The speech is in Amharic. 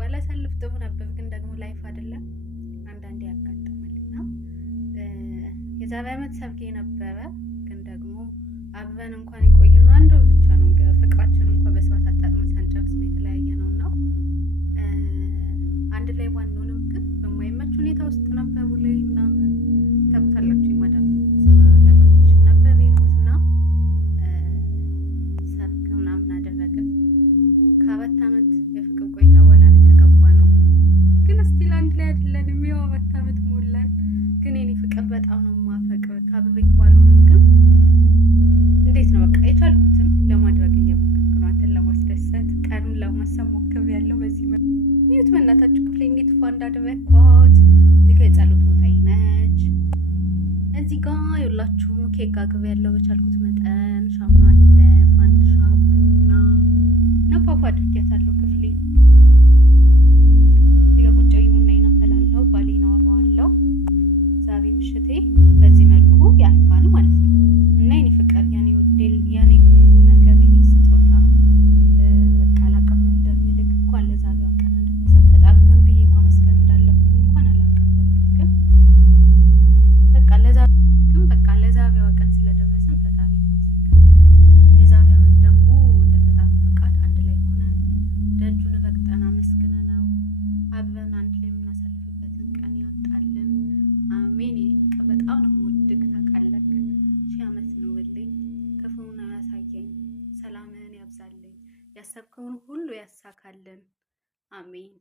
ባላሳልፍ ጥሩ ነበር ግን ደግሞ ላይፍ አይደለም አንዳንዴ ያጋጥማልና የዛሬ ዓመት ሰርጌ ነበረ ግን ደግሞ አብረን እንኳን የቆየነው አንድ ወር ብቻ ነው ፍቅራችን እንኳን በስራት አጣጥመን ሳንጨርስ ነው የተለያየነውና አንድ ላይ ዋናውንም ግን በማይመች ሁኔታ ውስጥ ነበር ብለውና ታውቃላችሁ ማዳም ስራ ለማኪሽ ነበር ይልኩትና ሰርግ ምናምን አደረግን ከአራት ዓመት የፍቅር ቆይታ በኋላ ነው የተገባነው ግን ስቲል አንድ ላይ አይደለንም ያው አራት ዓመት ሞላን ግን የኔ ፍቅር በጣም ነው ማፈቅር ካብሬክ ባሉንም ግን እንዴት ነው በቃ የቻልኩትን ለማድረግ እየሞከርኩ ነው አንተን ለማስደሰት ቀኑን ለማሰብ ሞክር ያለው በዚህ ይሁት በእናታችሁ ክፍሌ እንዴት ፏ እንዳደረኳት እዚህ ጋር የጸሎት ቦታዬ ነች እዚህ ጋር ይኸውላችሁ ኬክ ጋግሬ ያለው በቻልኩት መጠን ሻማ አለ ፋንዲሻ ቡና ነፋፋ አድርጌያታለሁ ክፍሌ እዚህ ጋር ቁጭ ብዬ ቡናዬን አፈላለሁ ባሌን አወራዋለሁ ዛሬ ምሽቴ በዚህ መልኩ ያልፋል ማለት ነው እና የኔ ፍቅር ያኔ ወዴል ያኔ ሁሉ ነገር የኔ ስጦታ በቃ አላውቅም እንደምልክ እንኳን ለዛሬው ቀን አደረሰ በጣም ምን ብዬ ማመስገን እንዳለብኝ እንኳን አላውቅም ግን በቃ ለዛሬው ቀን ስለደረሰን ፈጣሪ ተመስገን የዛሬው ዓመት ደግሞ እንደ ፈጣሪ ፍቃድ አንድ ላይ ሆነን ደጁን ረግጠን አመስግነናው አብረን አንድ ላይ የምናሳልፍበትን ቀን ያምጣልን አሜን ፍቅር በጣም ነው ወድቅ ታቃለክ ሺህ ዓመት ነው ወልኝ ከፈውና ያሳየኝ ሰላምን ያብዛልኝ ያሰብከውን ሁሉ ያሳካልን አሜን